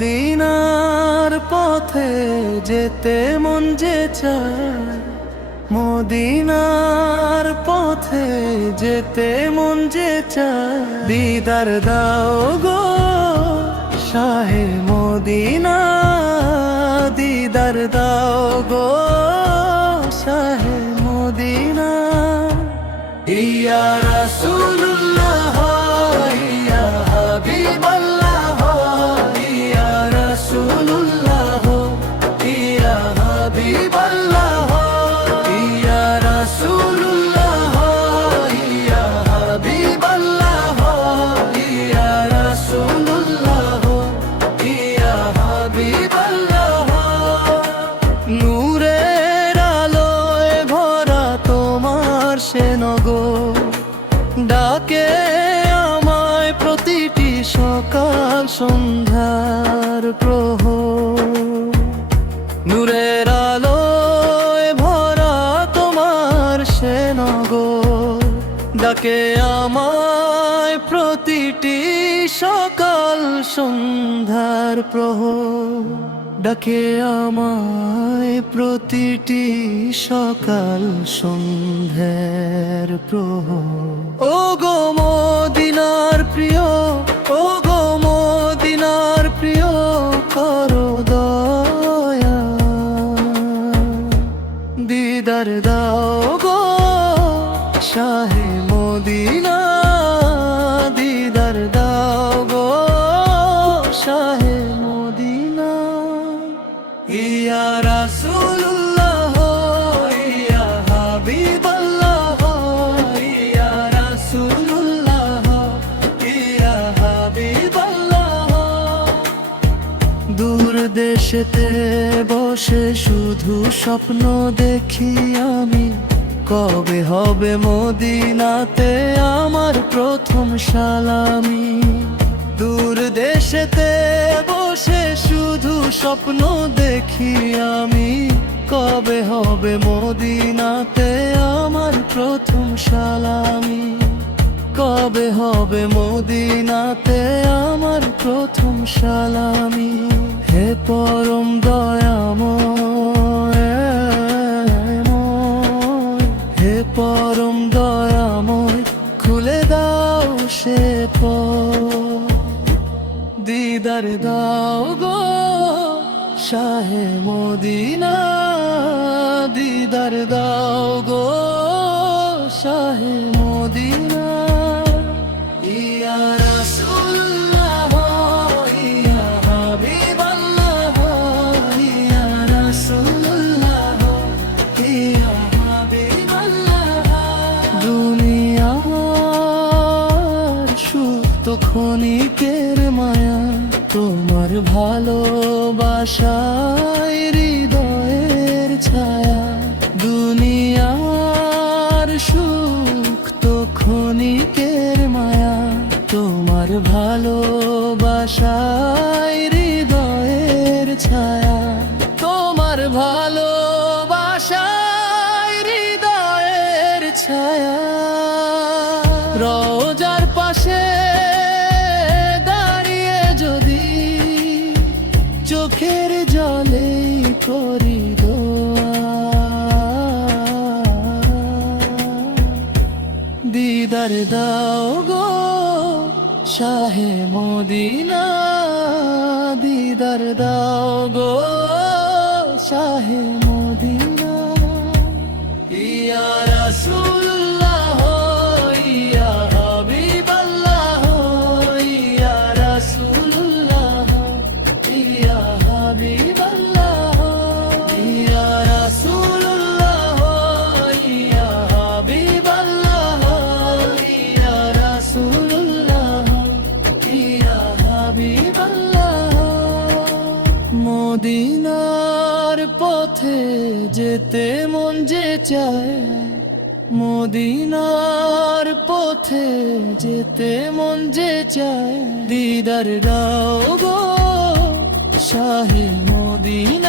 মদিনার পথে যেতে মন যে চায়, মদিনার পথে যেতে মন যে চায়। দিদার দাও গো শাহে মদিনা, দিদার দাও গো শাহে মদিনা। ইয়া রাসূলুল্লাহ ইয়া হাবিবাল্লাহ, ইয়া রাসূলুল্লাহ ইয়া হাবিবাল্লাহ, ইয়া রাসূলুল্লাহ ইয়া হাবিবাল্লাহ, ইয়া রাসূলুল্লাহ ইয়া হাবিবাল্লাহ। নূরের আলোয় ভরা তোমার সে নগর, ডাকে আমায় প্রতিটি সকাল সন্ধ্যার প্রহর। নূরের আলোয় ভরা তোমার সে নগর, ডাকে আমায় প্রতিটি সকাল সন্ধ্যার প্রহর, ডাকে আমায় প্রতিটি সকাল সন্ধ্যার প্রহর। ও গো মদিনার প্রিয়, ও গো মদিনার প্রিয়, করো দয়া, দিদার দাও গো শাহে মদিনা, দিদার দাও গো শাহে মদিনা। ইয়া রাসূলুল্লাহ ইয়া হাবিবাল্লাহ, ইয়া রাসূলুল্লাহ ইয়া হাবিবাল্লাহ। দূর দেশেতে বসে শুধু স্বপ্ন দেখি আমি, কবে হবে মদিনাতে আমার প্রথম সালামি। দূর দেশেতে বসে শুধু স্বপ্ন দেখি আমি, কবে হবে মদিনাতে আমার প্রথম সালামি, কবে হবে মদিনাতে আমার প্রথম সালামি। হে পরম দয়াময়, হে পরম দয়াময়, খুলে দাও সে পথ, দিদার দাও গো শাহে মদিনা, দিদার দাও গো শাহে মদিনা। ইয়া রাসূলুল্লাহ ইয়া হাবিবাল্লাহ, ইয়া রাসূলুল্লাহ ইয়া হাবিবাল্লাহ। দুনিয়ার সুখ তো ক্ষণিকের মায়া, তোমার ভালোবাসায় হৃদয়ের ছায়া। দুনিয়ার সুখ তো ক্ষণিকের মায়া, তোমার ভালোবাসায় হৃদয়ের ছায়া, তোমার ভালোবাসায় হৃদয়ের ছায়া। রওজার পাশে চোখের জলে করি দোয়া, দিদার দাও গো শাহে মদিনা, দিদার দাও গো শাহে মদিনা। ইয়া রাসূলুল্লাহ ইয়া হাবিবাল্লাহ, ইয়া রাসূলুল্লাহ ইয়া হাবিবাল্লাহ, ইয়া রাসূলুল্লাহ ইয়া হাবিবাল্লাহ, ইয়া রাসূলুল্লাহ ইয়া হাবিবাল্লাহ। মদিনার পথে যেতে মন যে চায়, মদিনার পথে যেতে মন যে চায়। দিদার দাও গো শাহে মদিনা।